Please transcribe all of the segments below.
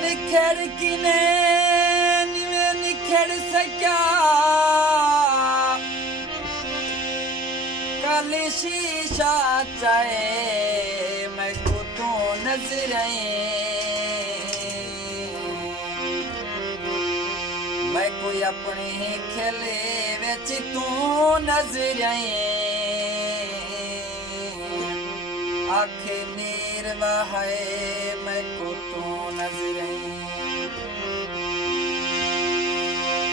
निखर किने निवे निखर सका कल शीशा चाहे मैं को तू नजर मैं कोई अपने खेले विच तू नजर आखे नीर वहाए मैं को तू नजर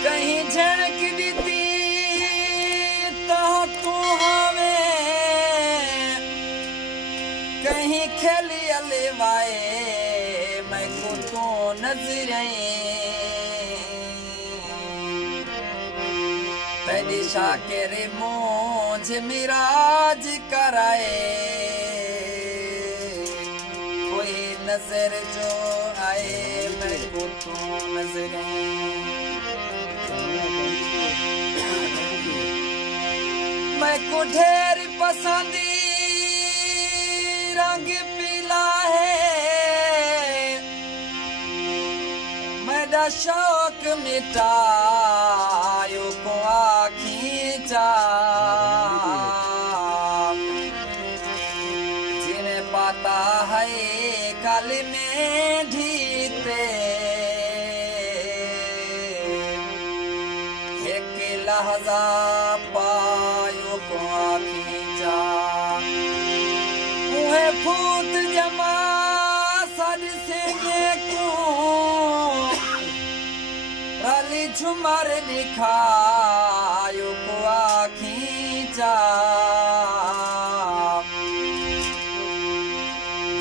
कहीं झड़क दीती तो तू हवे कहीं खेली अलेवाए मैं को तू नजर तेरी शाकिर मुझ मिराज कराए कोई नजर जो आए मैं को तू नजर मैं को ढेर पसंदी रंग पीला है मेरा शौक मिटायो को खींचा जिन्हें पाता है कल में ढीते एक लहजा पायो को खींचा मुहे फूट जमा सद से को रली झुमर दिखायो को खींचा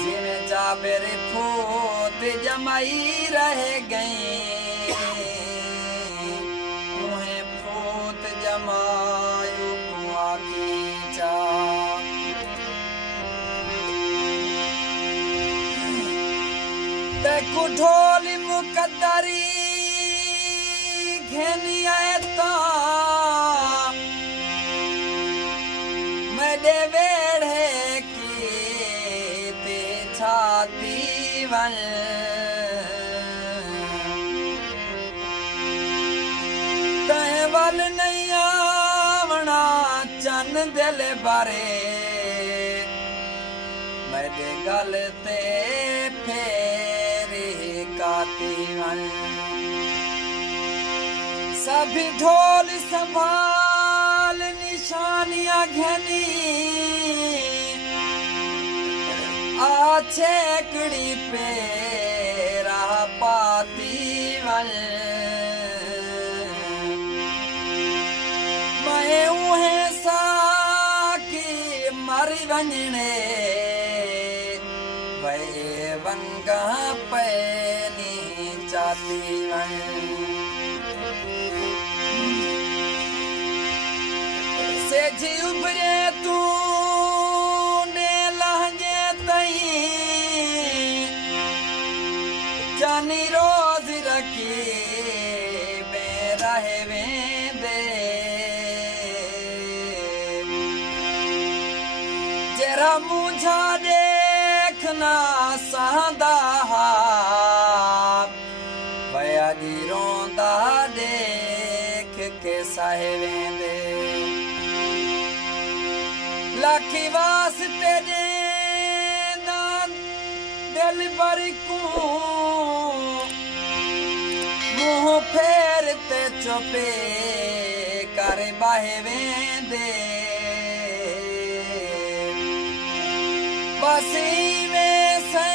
जिन्हें जाबिर फूट जमाई रह गई मुहे फूट जमायो को खींचा ते को ढोल मुकद्दरी घेनिया मेरे वेड़े की ते छाती वन तय वल नहीं आवना चन दिल बारे मेरे गल ते फेरे काती वन सभी ढोल संभाल निशानियां घनी आछेकड़ी पे राह पाती वन मैं उहे साकी मरी वंजने वे वंगा पैनी चाती वन से जी उभरे तू ने लहंगे तई जानी रोज रखी में रहे वेंदे जरा मुझा देखना सहदा भया जी रोंदा देख के साहे वेंदे लाखी वास्ते दे दिल भरी को मुंह फेरते चुपे कर बाहे वेंदे बसी में से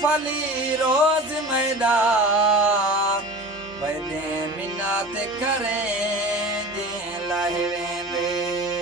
फली रोज मैदा वैदे मिन्नत करें दे लाहे वेंदे